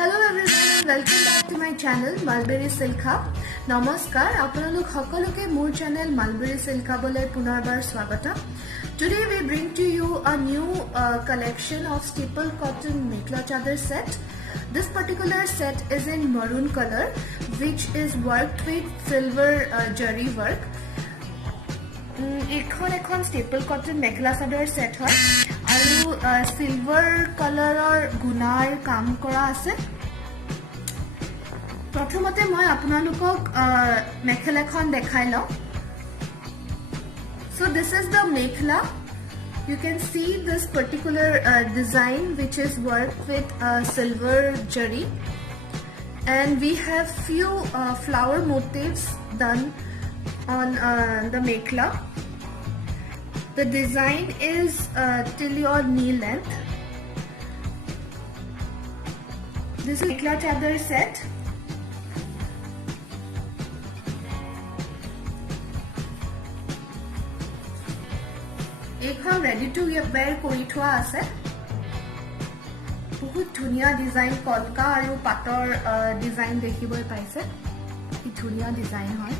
Hello everyone, welcome back to my channel Mulberry Silk Hub. Namaskar, আপোনালোক সকলোকে মোৰ channel Mulberry Silk Hub লৈ পুনৰবাৰ স্বাগতম. Today we bring to you a new collection of staple cotton mekhla chadar set. This particular set is in maroon color, which is worked with silver jari work. এখন staple cotton mekhla chadar set হয় আৰু silver color গুণাৰ কাম কৰা আছে. প্ৰথমতে মই আপোনালোকক মেখেলাখন দেখাই লওঁ. So this is the mekhla. You can see this particular design which is worked with silver jari, and we have few flower motifs done on the mekhla. The design is till your knee length. This is mekhla chadar set. এখন ready to wear কৰি থোৱা আছে. বহুত ধুনীয়া design, কলকা আৰু পাটৰ design দেখিবলৈ পাইছে. কি ধুনীয়া ডিজাইন হয়.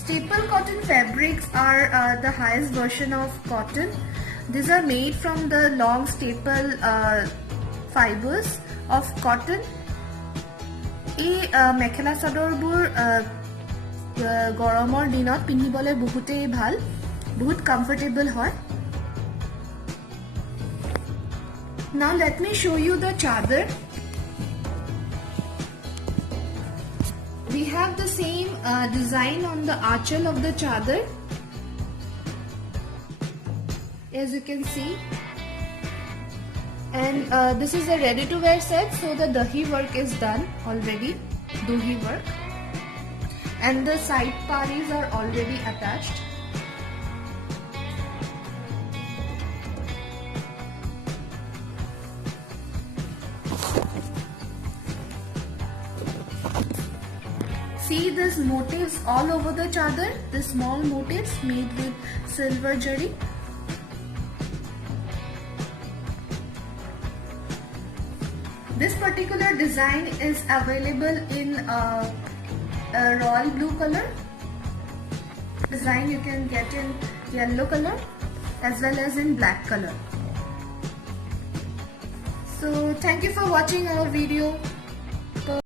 Staple cotton fabrics are the highest version of cotton. These are made from the long staple fibers of cotton. এই মেখেলা চাদৰবোৰ গৰমৰ দিনত পিন্ধিবলৈ বহুতেই ভাল, বহুত কমফৰ্টেবল হয়. Now let me show you the chadar. We have the same design on the achal of the chadar, as you can see, and this is a ready to wear set, so the dahi work is done already, dahi work, and the side paris are already attached. See these motifs all over the chadar, the small motifs made with silver jari. This particular design is available in royal blue color. Design you can get in yellow color as well as in black color. So thank you for watching our video.